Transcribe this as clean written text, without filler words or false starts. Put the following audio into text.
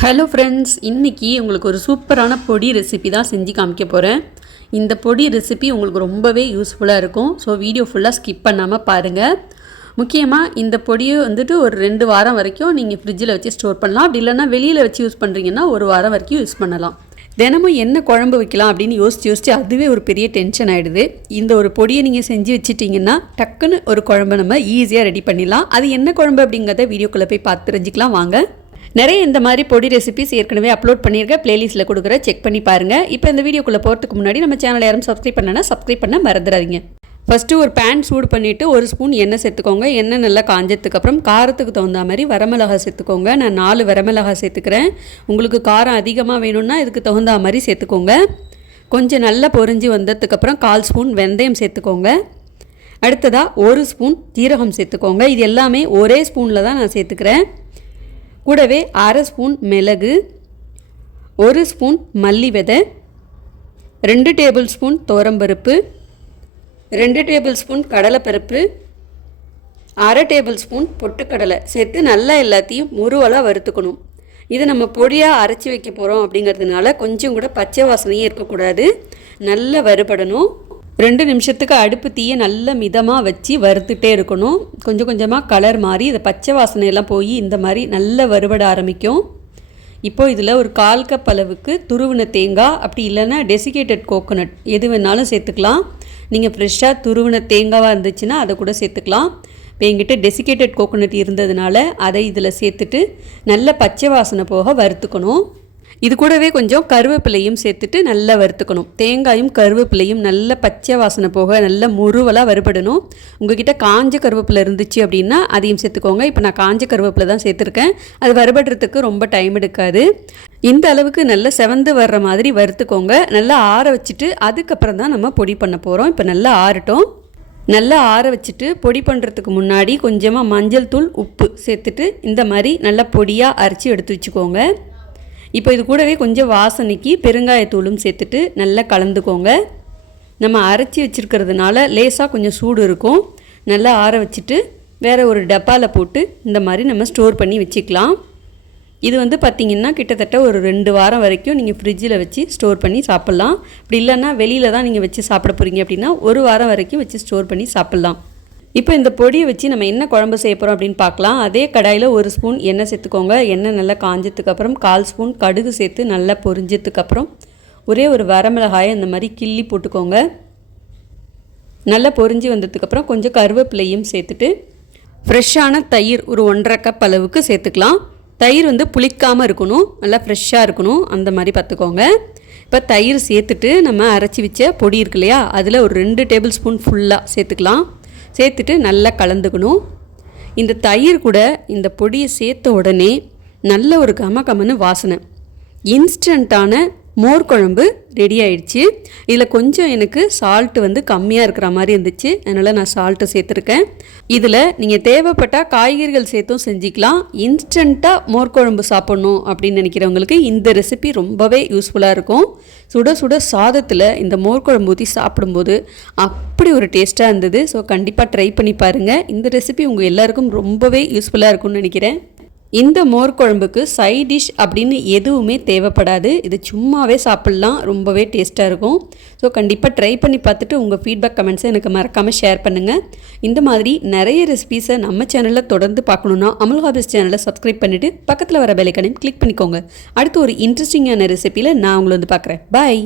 Hello friends, இன்றைக்கி உங்களுக்கு ஒரு சூப்பரான பொடி ரெசிபி தான் செஞ்சு காமிக்க போகிறேன். இந்த பொடி ரெசிபி உங்களுக்கு ரொம்பவே யூஸ்ஃபுல்லாக இருக்கும். ஸோ வீடியோ ஃபுல்லாக ஸ்கிப் பண்ணாமல் பாருங்கள். முக்கியமாக இந்த பொடியை ஒரு 2 வாரம் வரைக்கும் நீங்கள் ஃப்ரிட்ஜில் வச்சு ஸ்டோர் பண்ணலாம். அப்படி இல்லைனா வெளியில் வச்சு யூஸ் பண்ணுறீங்கன்னா 1 வாரம் வரைக்கும் யூஸ் பண்ணலாம். தினமும் என்ன குழம்பு வைக்கலாம் அப்படின்னு யோசிச்சு அதுவே ஒரு பெரிய டென்ஷன் ஆகிடுது. இந்த ஒரு பொடியை நீங்கள் செஞ்சு வச்சுட்டிங்கன்னா டக்குன்னு ஒரு குழம்பு நம்ம ஈஸியாக ரெடி பண்ணிடலாம். அது என்ன குழம்பு அப்படிங்கிறத வீடியோக்குள்ளே போய் பார்த்து தெரிஞ்சுக்கலாம் வாங்க. நிறைய இந்த மாதிரி பொடி ரெசிபிஸ் ஏற்கனவே அப்லோட் பண்ணியிருக்கேன், பிளேலிஸ்ட்டில் கொடுக்குற செக் பண்ணி பாருங்கள். இப்போ இந்த வீடியோக்குள்ளே போகிறதுக்கு முன்னாடி நம்ம சேனலை யாரும் சப்ஸ்கிரைப் பண்ணனா சப்ஸ்கிரைப் பண்ண மறந்துடாதீங்க. ஃபஸ்ட்டு ஒரு பேன் சூடு பண்ணிவிட்டு 1 ஸ்பூன் எண்ணெய் சேர்த்துக்கோங்க. எண்ணெய் நல்லா காஞ்சதுக்கப்புறம் காரத்துக்கு தகுந்த மாதிரி வரமிளகாய் சேர்த்துக்கோங்க. நான் 4 வரமிளகாய் சேர்த்துக்கிறேன். உங்களுக்கு காரம் அதிகமாக வேணும்னா இதுக்கு தகுந்த மாதிரி சேர்த்துக்கோங்க. கொஞ்சம் நல்லா பொரிஞ்சு வந்ததுக்கப்புறம் 1/4 ஸ்பூன் வெந்தயம் சேர்த்துக்கோங்க. அடுத்ததாக 1 ஸ்பூன் ஜீரகம் சேர்த்துக்கோங்க. இது எல்லாமே ஒரே ஸ்பூனில் தான் நான் சேர்த்துக்கிறேன். கூடவே 1/2 ஸ்பூன் மிளகு, 1 ஸ்பூன் மல்லி விதை, 2 டேபிள் ஸ்பூன் துவரம்பருப்பு, 2 டேபிள் ஸ்பூன் கடலைப்பருப்பு, 1/2 டேபிள் ஸ்பூன் பொட்டுக்கடலை சேர்த்து நல்லா எல்லாத்தையும் முறுவலாக வறுத்துக்கணும். இது நம்ம பொடியாக அரைச்சி வைக்க போகிறோம் அப்படிங்கிறதுனால கொஞ்சம் கூட பச்சை வாசனையே இருக்கக்கூடாது, நல்லா வறுபடணும். 2 நிமிஷத்துக்கு அடுப்பு தீயை நல்ல மிதமாக வச்சு வறுத்துட்டே இருக்கணும். கொஞ்சம் கொஞ்சமாக கலர் மாறி இந்த பச்சை வாசனையெல்லாம் போய் இந்த மாதிரி நல்ல வறுபட ஆரம்பிக்கும். இப்போது இதில் ஒரு 1/4 கப் அளவுக்கு துருவின தேங்காய், அப்படி இல்லைன்னா டெசிகேட்டட் கோகோனட் எது வேணாலும் சேர்த்துக்கலாம். நீங்கள் ஃப்ரெஷ்ஷாக துருவின தேங்காவாக இருந்துச்சுன்னா அதை கூட சேர்த்துக்கலாம். இப்போ என்கிட்ட டெசிகேட்டட் கோகோனட் இருந்ததுனால அதை இதில் சேர்த்துட்டு நல்ல பச்சை வாசனை போக வறுத்துக்கணும். இது கூடவே கொஞ்சம் கருவேப்பிலையும் சேர்த்துட்டு நல்லா வறுத்துக்கணும். தேங்காயும் கருவேப்பிலையும் நல்ல பச்சை வாசனை போக நல்ல முறுவலாக வறுபடணும். உங்ககிட்ட காஞ்ச கருவேப்பிலை இருந்துச்சு அப்படின்னா அதையும் சேர்த்துக்கோங்க. இப்போ நான் காஞ்ச கருவேப்பிலை தான் சேர்த்துருக்கேன். அது வறுபடுறதுக்கு ரொம்ப டைம் எடுக்காது. இந்த அளவுக்கு நல்லா செவந்து வர்ற மாதிரி வறுத்துக்கோங்க. நல்லா ஆற வச்சுட்டு அதுக்கப்புறம் தான் நம்ம பொடி பண்ண போகிறோம். இப்போ நல்லா ஆறட்டும். நல்லா ஆற வச்சுட்டு பொடி பண்ணுறதுக்கு முன்னாடி கொஞ்சமாக மஞ்சள் தூள், உப்பு சேர்த்துட்டு இந்த மாதிரி நல்லா பொடியாக அரைச்சி எடுத்து வச்சுக்கோங்க. இப்போ இது கூடவே கொஞ்சம் வாசனைக்கு பெருங்காயத்தூளும் சேர்த்துட்டு நல்லா கலந்துக்கோங்க. நம்ம அரைச்சி வச்சுருக்கிறதுனால லேசாக கொஞ்சம் சூடு இருக்கும். நல்லா ஆற வச்சுட்டு வேறு ஒரு டப்பாவில் போட்டு இந்த மாதிரி நம்ம ஸ்டோர் பண்ணி வச்சுக்கலாம். இது பார்த்திங்கன்னா கிட்டத்தட்ட ஒரு 2 வாரம் வரைக்கும் நீங்கள் ஃப்ரிட்ஜில் வச்சு ஸ்டோர் பண்ணி சாப்பிட்லாம். அப்படி இல்லைன்னா வெளியில் தான் நீங்கள் வச்சு சாப்பிட போகிறீங்க அப்படின்னா 1 வாரம் வரைக்கும் வச்சு ஸ்டோர் பண்ணி சாப்பிட்லாம். இப்போ இந்த பொடியை வச்சு நம்ம என்ன குழம்பு செய்ய போகிறோம் அப்படின்னு பார்க்கலாம். அதே கடாயில் 1 ஸ்பூன் எண்ணெய் சேர்த்துக்கோங்க. எண்ணெய் நல்லா காஞ்சதுக்கப்புறம் 1/4 ஸ்பூன் கடுகு சேர்த்து நல்லா பொரிஞ்சதுக்கப்புறம் ஒரே ஒரு வரமிளகாயை இந்த மாதிரி கிள்ளி போட்டுக்கோங்க. நல்லா பொரிஞ்சு வந்ததுக்கப்புறம் கொஞ்சம் கருவேப்பிலையும் சேர்த்துட்டு ஃப்ரெஷ்ஷான தயிர் ஒரு 1/2 கப் அளவுக்கு சேர்த்துக்கலாம். தயிர் புளிக்காமல் இருக்கணும், நல்லா ஃப்ரெஷ்ஷாக இருக்கணும், அந்த மாதிரி பார்த்துக்கோங்க. இப்போ தயிர் சேர்த்துட்டு நம்ம அரைச்சி வச்ச பொடி இருக்கு இல்லையா, அதில் ஒரு 2 டேபிள் ஸ்பூன் ஃபுல்லாக சேர்த்துக்கலாம். சேர்த்துட்டு நல்லா கலந்துக்கணும். இந்த தயிர் கூட இந்த பொடியை சேர்த்த உடனே நல்ல ஒரு கமகமன்னு வாசனை. இன்ஸ்டண்ட்டான மோர் குழம்பு ரெடி ஆயிடுச்சு. இதில் கொஞ்சம் எனக்கு சால்ட்டு கம்மியாக இருக்கிற மாதிரி இருந்துச்சு, அதனால் நான் சால்ட்டு சேர்த்துருக்கேன். இதில் நீங்கள் தேவைப்பட்டால் காய்கறிகள் சேர்த்தும் செஞ்சுக்கலாம். இன்ஸ்டண்ட்டாக மோர் குழம்பு சாப்பிட்ணும் அப்படின்னு நினைக்கிறவங்களுக்கு இந்த ரெசிபி ரொம்பவே யூஸ்ஃபுல்லாக இருக்கும். சுட சுட சாதத்தில் இந்த மோர் குழம்பு ஊற்றி சாப்பிடும்போது அப்படி ஒரு டேஸ்ட்டாக இருந்தது. ஸோ கண்டிப்பாக ட்ரை பண்ணி பாருங்கள். இந்த ரெசிபி உங்கள் எல்லாருக்கும் ரொம்பவே யூஸ்ஃபுல்லாக இருக்கும்னு நினைக்கிறேன். இந்த மோர் குழம்புக்கு சைட் டிஷ் அப்படின்னு எதுவுமே தேவைப்படாது. இது சும்மாவே சாப்பிட்லாம், ரொம்பவே டேஸ்ட்டாக இருக்கும். ஸோ கண்டிப்பாக ட்ரை பண்ணி பார்த்துட்டு உங்கள் ஃபீட்பேக் கமெண்ட்ஸை எனக்கு மறக்காமல் ஷேர் பண்ணுங்கள். இந்த மாதிரி நிறைய ரெசிபீஸை நம்ம சேனலில் தொடர்ந்து பார்க்கணுன்னா அமுல் ஹாபிஸ் சேனலை சப்ஸ்கிரைப் பண்ணிவிட்டு பக்கத்தில் வர பெல் ஐகானையும் கிளிக் பண்ணிக்கோங்க. அடுத்து ஒரு இன்ட்ரெஸ்டிங்கான ரெசிபியில் நான் உங்களை பார்க்குறேன். பாய்.